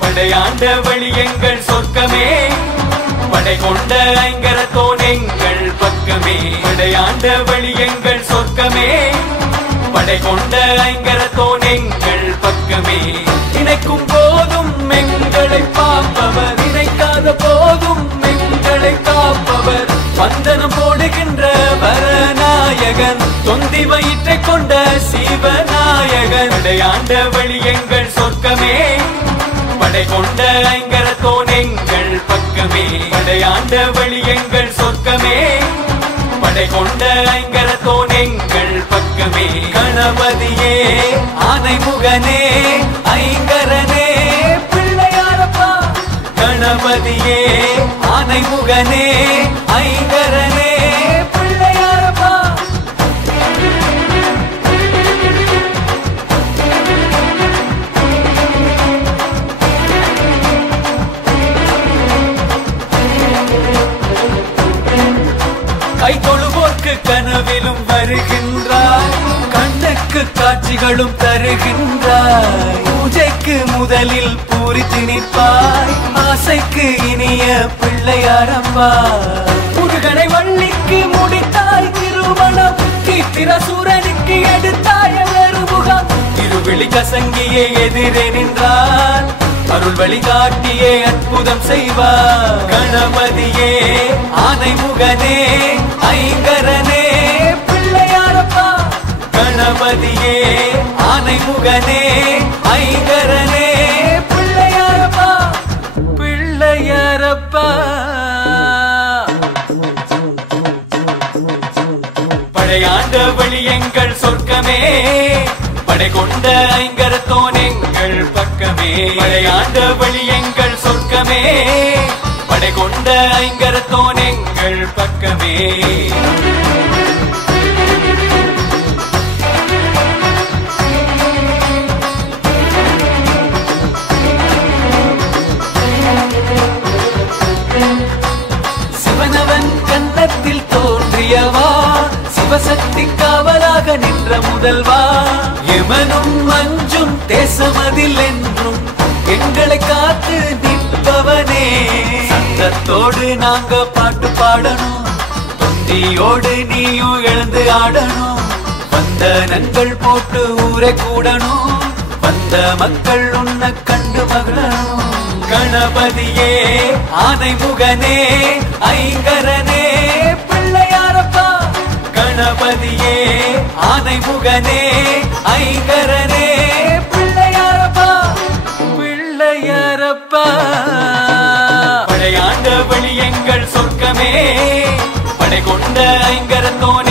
படையாண்ட வழி எங்கள் சொர்க்கமே. படை கொண்ட ஐங்கரத்தோன் எங்கள் பக்கமே. படையாண்ட வழி எங்கள் சொர்க்கமே. படை கொண்ட ஐங்கரத்தோன் எங்கள் பக்கமே. நினைக்கும் போதும் எங்களை பார்ப்பவர். நினைக்காத போதும் எங்களை காப்பவர். வந்தனம் போடுகின்ற படையாண்ட வழி எங்கள் சொர்க்கமே. படை கொண்ட ஐங்கரத்தோன் எங்கள் பக்கமே. படையாண்ட வழி எங்கள் சொர்க்கமே. படை கொண்ட ஐங்கரத்தோன் எங்கள் பக்கமே. கணபதியே ஆனைமுகனே ஐங்கரனே பிள்ளையாரப்பா. கணபதியே ஆனைமுகனே ஐங்கரனே. கனவிலும் வருகின்றாய். கண்ணுக்கு காட்சிகளும் தருகின்றாய். பூஜைக்கு முதலில் பூரி திணிப்பாய். ஆசைக்கு இனிய பிள்ளையாரம்பா முருகனை வள்ளிக்கு முடித்தாய். திருமணம் திரசூரனுக்கு எடுத்தாய். வெறுமுகம் திருவிழி கசங்கியே எதிரே நின்றார் அருள் வழிகாட்டியே அற்புதம் செய்வார். கணபதியே ஆனை முகனே கணபதியே ஆனைமுகனே ஐங்கரனே பிள்ளையாரப்பா பிள்ளையாரப்பா. படையாண்ட வழி எங்கள் சொர்க்கமே படை கொண்ட ஐங்கரத்தோன் எங்கள் பக்கமே. படையாண்ட வழி எங்கள் சொர்க்கமே படை கொண்ட ஐங்கரத்தோன் எங்கள் பக்கமே. சிவசக்தி காவலாக நின்ற முதல்வா? எமனும் மஞ்சும் தேசமதில் என்றும் எங்களை காத்து நிற்பவனே. சத்தத்தோடு நாங்க பாட்டு பாடணும். தொந்தியோடு நீயும் எழுந்து ஆடணும். வந்தனங்கள் போட்டு ஊரை கூடணும். வந்த மக்கள் உன்னை கண்டு மகிழணும். கணபதியே ஆனை முகனே ஐ மகனே ஐங்கரனே. பிள்ளையாரப்பா பிள்ளையாரப்பா. படையாண்ட வழி எங்கள் சொர்க்கமே. படை கொண்ட ஐங்கரத்தோன்